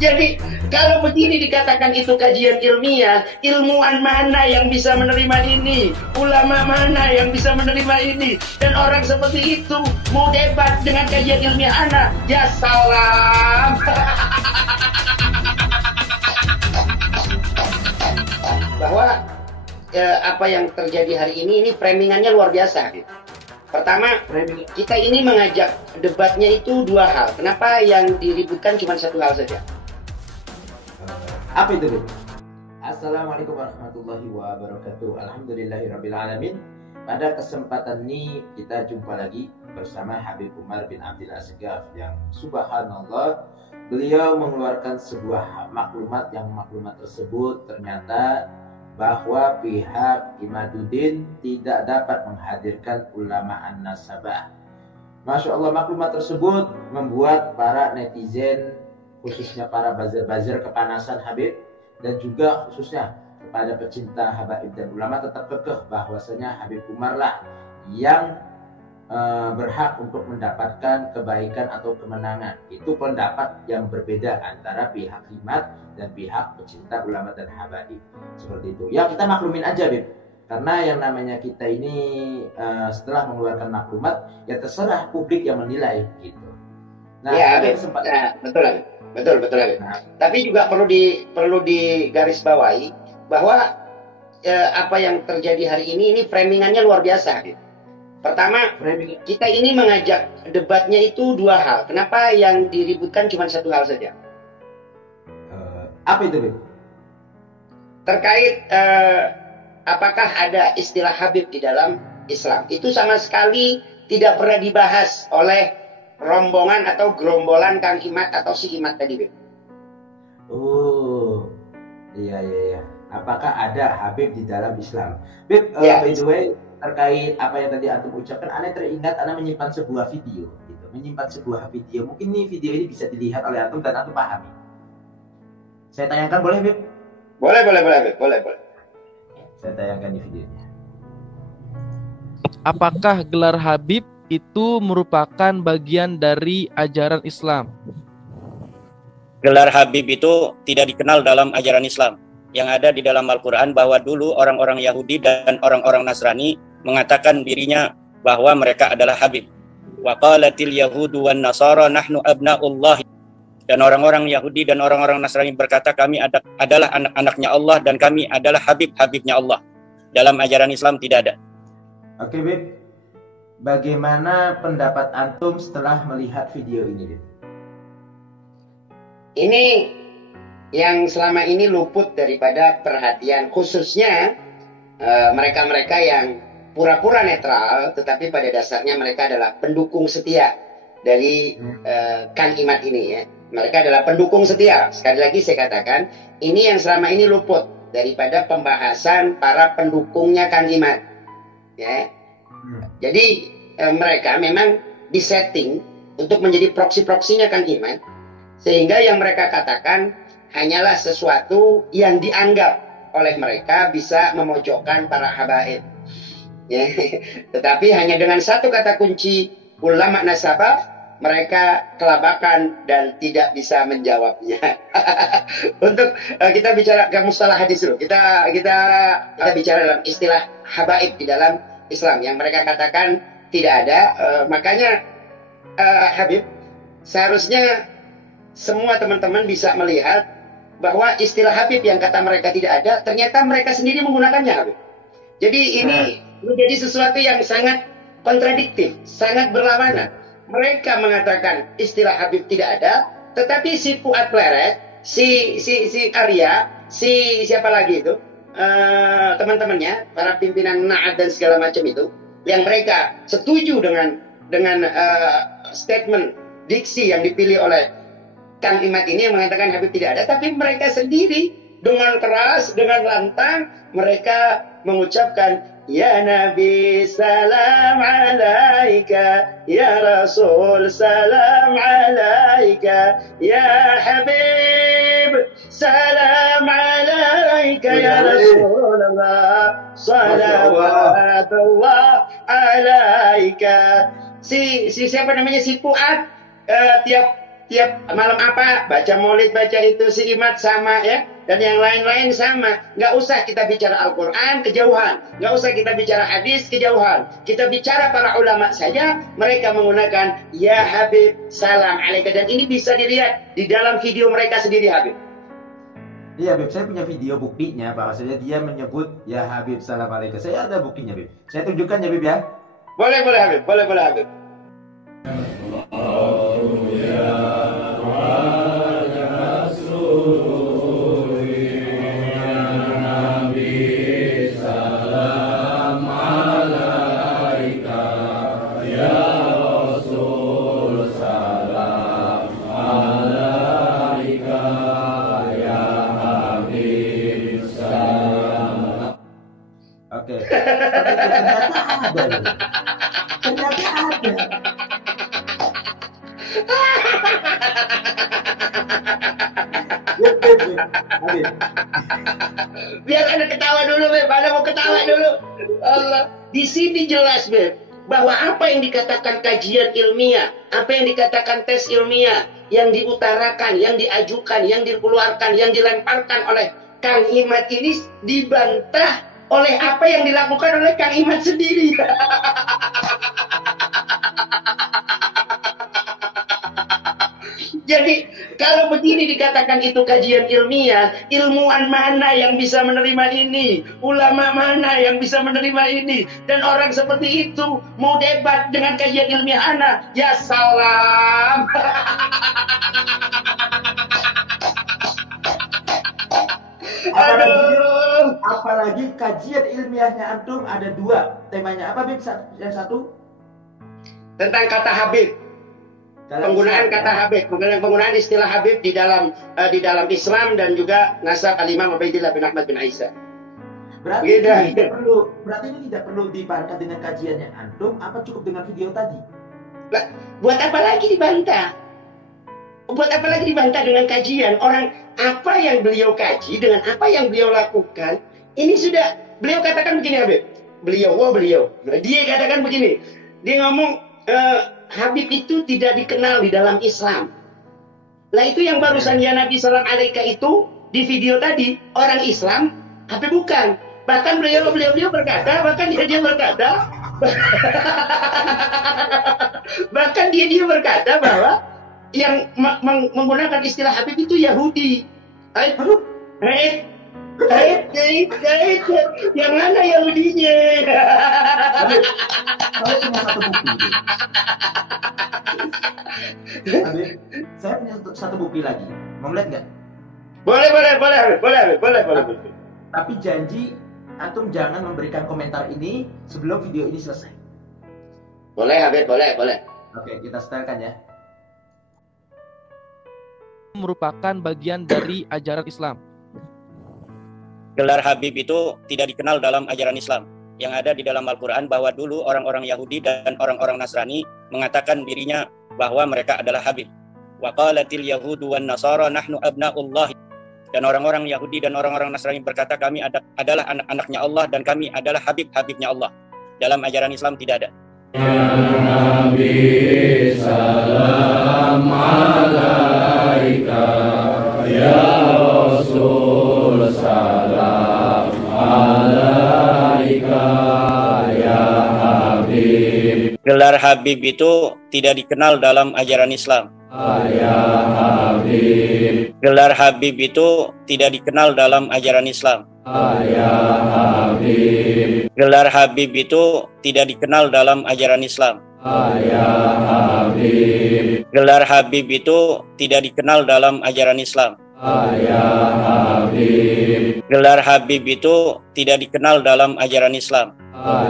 Jadi kalau begini dikatakan itu kajian ilmiah, ilmuwan mana yang bisa menerima ini? Ulama mana yang bisa menerima ini? Dan orang seperti itu mau debat dengan kajian ilmiah anak? Ya salam. Bahwa apa yang terjadi hari ini framingannya luar biasa. Pertama, kita ini mengajak debatnya itu dua hal. Kenapa yang diributkan cuma satu hal saja? Apa itu, Bib? Assalamualaikum warahmatullahi wabarakatuh. Alhamdulillahirabbil alamin. Pada kesempatan ini kita jumpa lagi bersama Habib Umar bin Abdul Asgaf yang subhanallah beliau mengeluarkan sebuah maklumat yang maklumat tersebut ternyata bahwa pihak Imaduddin tidak dapat menghadirkan ulama an-nasabah. Masya Allah, maklumat tersebut membuat para netizen, khususnya para buzzer-buzzer kepanasan Habib, dan juga khususnya kepada pecinta habaib dan ulama tetap kekeh bahwasanya Habib Umar lah yang berhak untuk mendapatkan kebaikan atau kemenangan. Itu pendapat yang berbeda antara pihak Himat dan pihak pecinta ulama dan habaib. Seperti itu. Ya kita maklumin aja, Bib. Karena yang namanya kita ini setelah mengeluarkan maklumat, ya terserah publik yang menilai gitu. Nah, ya, betul. Nah. Tapi juga perlu digarisbawahi bahwa apa yang terjadi hari ini framingannya luar biasa. Gitu. Pertama, kita ini mengajak debatnya itu dua hal. Kenapa yang diributkan cuma satu hal saja? Apa itu, Bib? Terkait apakah ada istilah Habib di dalam Islam. Itu sama sekali tidak pernah dibahas oleh rombongan atau gerombolan Kang Imat atau si Imat tadi, Bib. Oh, iya. Apakah ada Habib di dalam Islam? Bib, by the way, terkait apa yang tadi antum ucapkan, Anda teringat Anda menyimpan sebuah video, gitu. Mungkin nih video ini bisa dilihat oleh antum dan antum pahami. Saya tayangkan boleh, Bib? Boleh, Bib. Boleh. Saya tayangkan di videonya. Apakah gelar Habib itu merupakan bagian dari ajaran Islam? Gelar Habib itu tidak dikenal dalam ajaran Islam. Yang ada di dalam Al-Quran bahwa dulu orang-orang Yahudi dan orang-orang Nasrani mengatakan dirinya bahwa mereka adalah Habib. Wa qalatil yahudu wan nasara nahnu abna'ullah. Dan orang-orang Yahudi dan orang-orang Nasrani berkata kami adalah anak-anaknya Allah dan kami adalah Habib-Habibnya Allah. Dalam ajaran Islam tidak ada. Oke, Bib. Bagaimana pendapat antum setelah melihat video ini, Bib? Ini yang selama ini luput daripada perhatian, khususnya mereka-mereka yang pura-pura netral, tetapi pada dasarnya mereka adalah pendukung setia dari Kang Imat ini ya. Mereka adalah pendukung setia. Sekali lagi saya katakan, ini yang selama ini luput daripada pembahasan para pendukungnya Kang Imat. Ya. Jadi mereka memang disetting untuk menjadi proksi-proksinya Kang Imat, sehingga yang mereka katakan hanyalah sesuatu yang dianggap oleh mereka bisa memojokkan para habaib. Ya. Tetapi hanya dengan satu kata kunci ulama nasabah, mereka kelabakan dan tidak bisa menjawabnya. Untuk kita bicara ke mustalah hadis dulu. Kita bicara dalam istilah habaib di dalam Islam yang mereka katakan tidak ada. Makanya Habib, seharusnya semua teman-teman bisa melihat bahwa istilah Habib yang kata mereka tidak ada, ternyata mereka sendiri menggunakannya, Habib. Jadi ini menjadi sesuatu yang sangat kontradiktif, sangat berlawanan. Mereka mengatakan istilah Habib tidak ada, tetapi si Fuad Pleret, si Arya, siapa lagi itu, teman-temannya, para pimpinan Na'ad dan segala macam itu, yang mereka setuju dengan statement diksi yang dipilih oleh Kang Imat ini yang mengatakan Habib tidak ada, tapi mereka sendiri dengan keras, dengan lantang mereka mengucapkan ya Nabi salam alaika, ya Rasul salam alaika, ya Habib salam alaika, ya Rasulullah salawatullah alaika. Si siapa namanya, si Fuad, tiap tiap malam apa baca maulid, baca itu, si Imad sama ya, dan yang lain-lain sama. Nggak usah kita bicara Al-Quran kejauhan, nggak usah kita bicara hadis kejauhan, kita bicara para ulama saja. Mereka menggunakan ya Habib salam alaika, dan ini bisa dilihat di dalam video mereka sendiri Habib. Iya Beb, saya punya video buktinya bahwasanya dia menyebut ya Habib salam alaika. Saya ada buktinya Beb. Saya tunjukkan ya Beb ya. Boleh Habib, boleh Habib. Oke. Ternyata ada. Ternyata ada. Habib. Biar Anda ketawa dulu, Beb. Anda mau ketawa dulu. Allah. Di sini jelas, Beb, bahwa apa yang dikatakan kajian ilmiah, apa yang dikatakan tes ilmiah, yang diutarakan, yang diajukan, yang dikeluarkan, yang dilemparkan oleh Kang Imad ini dibantah oleh apa yang dilakukan oleh Kang Imad sendiri. Jadi kalau begini dikatakan itu kajian ilmiah, ilmuwan mana yang bisa menerima ini? Ulama mana yang bisa menerima ini? Dan orang seperti itu mau debat dengan kajian ilmiah anak? Ya salam. Apalagi kajian ilmiahnya antum ada dua. Temanya apa Bib? Yang satu tentang kata Habib. Penggunaan kata Habib, penggunaan istilah Habib di dalam Islam dan juga nasab Al-Imam Ubaidillah bin Ahmad bin Aisyah. Berarti ini tidak perlu dibantah dengan kajiannya antum, apa cukup dengan video tadi? Lah, buat apa lagi dibantah? Buat apa lagi dibantah dengan kajian? Orang apa yang beliau kaji dengan apa yang beliau lakukan, ini sudah beliau katakan begini Habib. Beliau. Dia katakan begini. Dia ngomong Habib itu tidak dikenal di dalam Islam. Lah itu yang barusan ya Nabi Sallam Alaika itu di video tadi orang Islam, Habib bukan. Bahkan beliau berkata, bahkan dia berkata, bahkan dia berkata bahwa yang menggunakan istilah Habib itu Yahudi. Yang mana Yahudinya? Saya punya satu bukti lagi. Mau lihat nggak? Boleh. Tapi janji antum jangan memberikan komentar ini sebelum video ini selesai. Boleh Habib, boleh. Oke, kita setelkan ya. Merupakan bagian dari ajaran Islam. Gelar Habib itu tidak dikenal dalam ajaran Islam. Yang ada di dalam Al-Quran bahwa dulu orang-orang Yahudi dan orang-orang Nasrani mengatakan dirinya bahwa mereka adalah Habib. Wa qalatil yahudu wan nasara nahnu abna'ullah. Dan orang-orang Yahudi dan orang-orang Nasrani berkata kami adalah anak-anaknya Allah dan kami adalah Habib-Habibnya Allah. Dalam ajaran Islam tidak ada. Ya Nabi salam alaika, ya Rasul salam alaika, ya Habib. Gelar Habib itu tidak dikenal dalam ajaran Islam. Ya Habib. Gelar Habib itu tidak dikenal dalam ajaran Islam. Ya Habib. Gelar Habib itu tidak dikenal dalam ajaran Islam. Ya Habib. Gelar Habib itu tidak dikenal dalam ajaran Islam. Ya Habib. Gelar Habib itu tidak dikenal dalam ajaran Islam.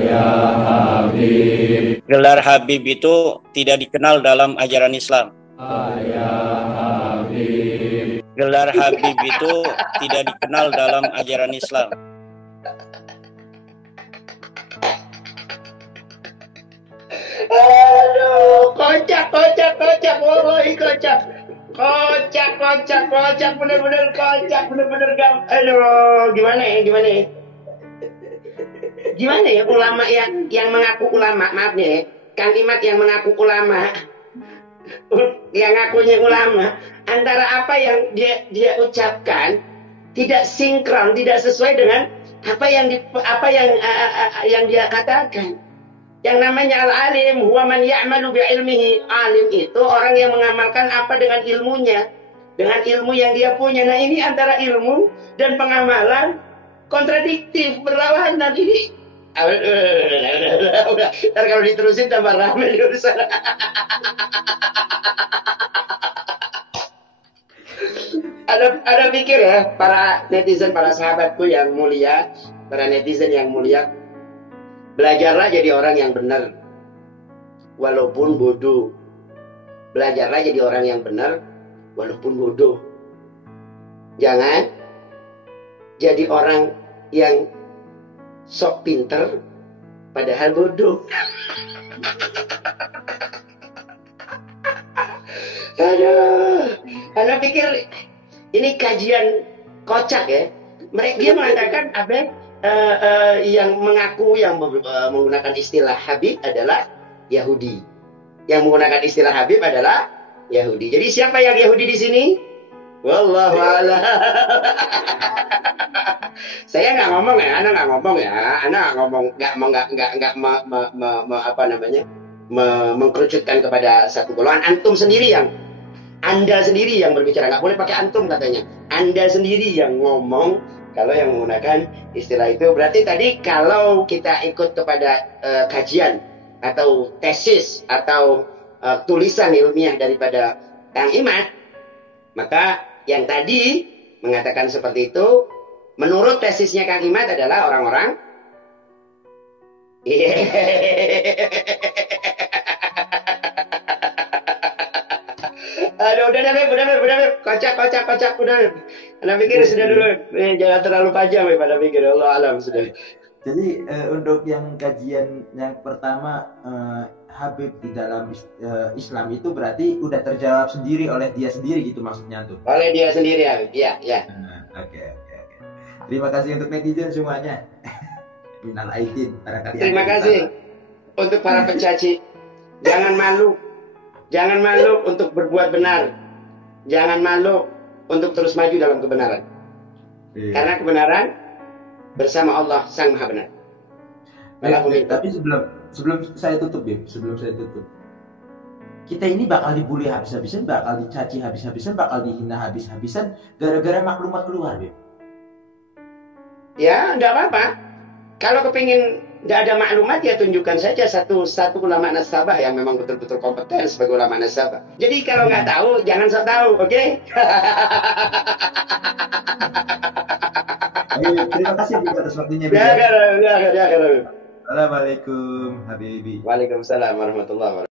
Ya Habib. Gelar Habib itu tidak dikenal dalam ajaran Islam. Ya Habib. Gelar Habib itu tidak dikenal dalam ajaran Islam. Aduh, kocak, wallahi kocak, bener-bener kocak, aduh, gimana ya ulama yang mengaku ulama, maaf nih, Kang Imad yang mengaku ulama, yang ngakunya ulama, antara apa yang dia ucapkan tidak sinkron, tidak sesuai dengan apa yang dia katakan. Yang namanya al-alim huwa man ya'malu bi ilmihi. Alim itu orang yang mengamalkan apa dengan ilmunya, dengan ilmu yang dia punya. Nah, ini antara ilmu dan pengamalan kontradiktif, berlawanan ini. Udah. Ntar kalau diterusin tambah ramai di urusan. Ada pikir ya, para netizen, para sahabatku yang mulia, para netizen yang mulia, belajarlah jadi orang yang benar, walaupun bodoh. Belajarlah jadi orang yang benar, walaupun bodoh. Jangan jadi orang yang sok pinter, padahal bodoh. Aduh, Anda pikir ini kajian kocak ya? Dia mengatakan apa? Yang mengaku yang menggunakan istilah Habib adalah Yahudi. Yang menggunakan istilah Habib adalah Yahudi. Jadi siapa yang Yahudi di sini? Wallahu a'lam. Saya nggak ngomong ya, Anda nggak ngomong ya, Anda nggak ngomong, mengkerucutkan kepada satu golongan. Anda sendiri yang berbicara, nggak boleh pakai antum katanya. Anda sendiri yang ngomong. Kalau yang menggunakan istilah itu, berarti tadi kalau kita ikut kepada kajian atau tesis atau tulisan ilmiah daripada Kang Imad, maka yang tadi mengatakan seperti itu, menurut tesisnya Kang Imad adalah orang-orang Aduh, udah, kocak, udah. Anda pikir sudah dulu, jangan terlalu panjang, pada pikir Allah alam sudah. Jadi untuk yang kajian yang pertama, Habib di dalam Islam itu berarti udah terjawab sendiri oleh dia sendiri gitu maksudnya tuh. Oleh dia sendiri, Habib, ya. Oke. Terima kasih untuk netizen semuanya. Minal aidin, barangkali. Terima kasih untuk para pencaci. Jangan malu untuk berbuat benar. Jangan malu untuk terus maju dalam kebenaran. Iya. Karena kebenaran bersama Allah Sang Maha Benar. Tapi sebelum saya tutup, kita ini bakal dibully habis-habisan, bakal dicaci habis-habisan, bakal dihina habis-habisan gara-gara maklumat keluar, Bib. Ya, enggak apa-apa. Kalau kepingin nggak ada maklumat, ya tunjukkan saja satu ulama nasabah yang memang betul-betul kompeten sebagai ulama nasabah. Jadi kalau nggak tahu, jangan sok tahu, oke? Terima kasih atas waktunya. Ya. Assalamualaikum Habibi. Waalaikumsalam warahmatullahi wabarakatuh.